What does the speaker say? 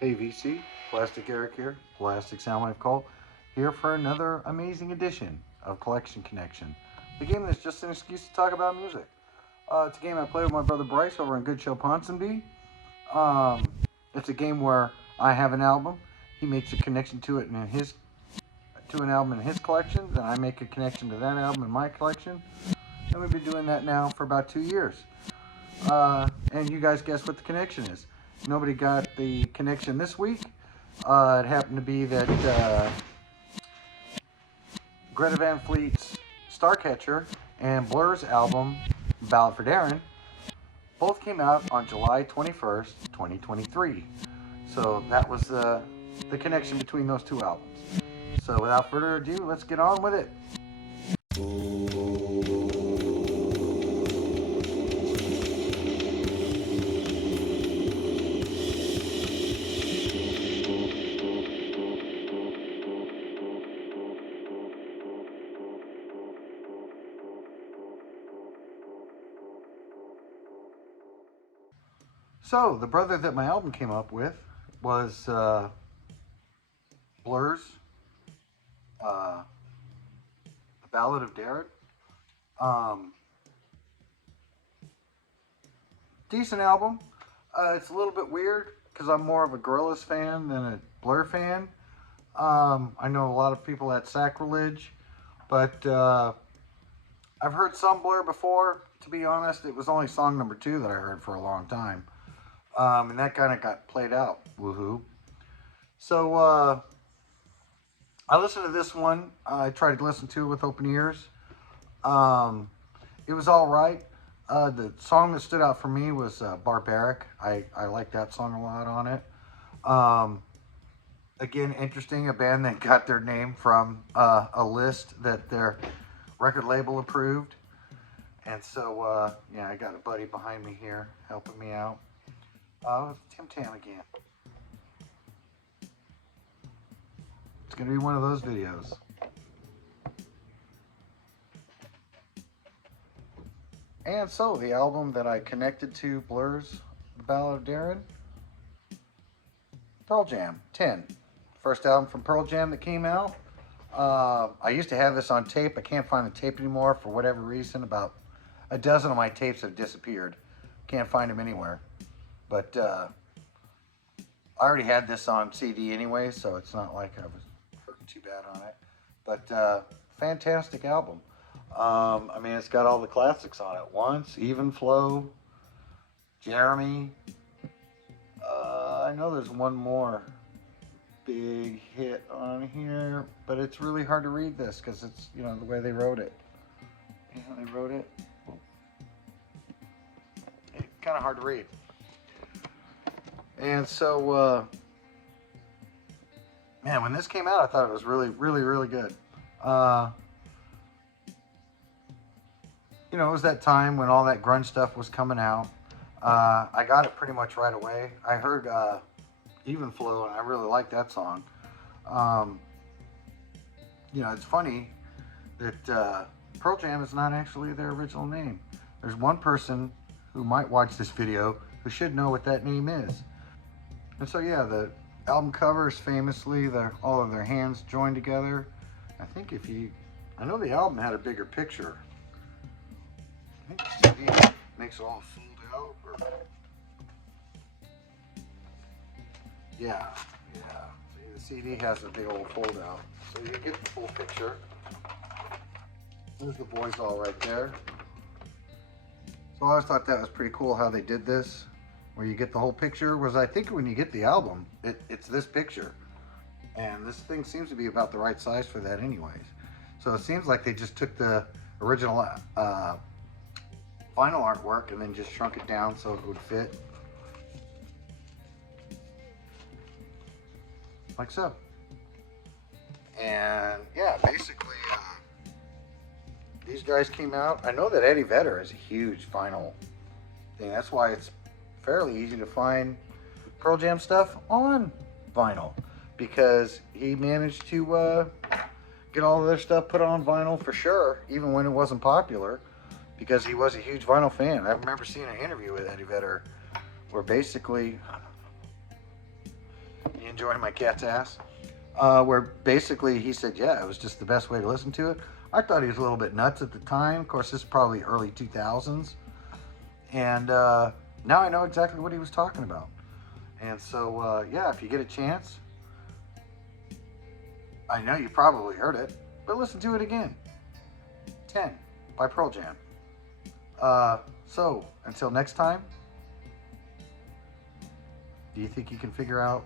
Hey VC, Plastic Eric here, Plastic Soundwave Call, here for another amazing edition of Collection Connection, the game that's just an excuse to talk about music. It's a game I play with my brother Bryce over in Good Show Ponsonby. Um, it's a game where I have an album, he makes a connection to it in his to an album in his collection, then I make a connection to that album in my collection, and we've been doing that now for about 2 years. And you guys guess what the connection is. Nobody got the connection this week. It happened to be that Greta Van Fleet's Starcatcher and Blur's album, Ballad for Darren, both came out on July 21st, 2023. So that was the connection between those two albums. So without further ado, let's get on with it. So the brother that my album came up with was Blur's The Ballad of Darren. Decent album. It's a little bit weird because I'm more of a Gorillaz fan than a Blur fan. I know a lot of people at Sacrilege, but I've heard some Blur before. To be honest, it was only song number 2 that I heard for a long time. And that kind of got played out. Woohoo. So I listened to this one. I tried to listen to it with open ears. It was all right. The song that stood out for me was Barbaric. I like that song a lot on it. Again, interesting, a band that got their name from a list that their record label approved. And so, yeah, I got a buddy behind me here helping me out. Tim Tam again. It's going to be one of those videos. And so, the album that I connected to Blur's The Ballad of Darren, Pearl Jam, 10. First album from Pearl Jam that came out. I used to have this on tape. I can't find the tape anymore for whatever reason. About a dozen of my tapes have disappeared. Can't find them anywhere. But I already had this on CD anyway, so it's not like I was hurting too bad on it. But fantastic album. I mean, it's got all the classics on it. Once, Even Flow, Jeremy. I know there's one more big hit on here, but it's really hard to read this because it's, you know, the way they wrote it. You know, they wrote it. It's kind of hard to read. And so, man, when this came out, I thought it was really, really, really good. You know, it was that time when all that grunge stuff was coming out. I got it pretty much right away. I heard Even Flow, and I really liked that song. You know, it's funny that Pearl Jam is not actually their original name. There's one person who might watch this video who should know what that name is. And so, yeah, the album cover is famously all of their hands joined together. I think I know the album had a bigger picture. I think the CD makes it all fold out. Yeah. See, the CD has a big old fold out. So you get the full picture. There's the boys all right there. So I always thought that was pretty cool how they did this, where you get the whole picture. Whereas I think when you get the album, it's this picture. And this thing seems to be about the right size for that anyways. So it seems like they just took the original vinyl artwork and then just shrunk it down so it would fit. Like so. And yeah, basically, these guys came out. I know that Eddie Vedder is a huge vinyl thing. That's why it's fairly easy to find Pearl Jam stuff on vinyl, because he managed to get all of their stuff put on vinyl for sure, even when it wasn't popular, because he was a huge vinyl fan. I remember seeing an interview with Eddie Vedder where basically enjoying my cat's ass. Where basically he said, yeah, it was just the best way to listen to it. I thought he was a little bit nuts at the time. Of course, this is probably early 2000s. And now I know exactly what he was talking about. And so, yeah, if you get a chance, I know you probably heard it, but listen to it again. 10 by Pearl Jam. So, until next time, do you think you can figure out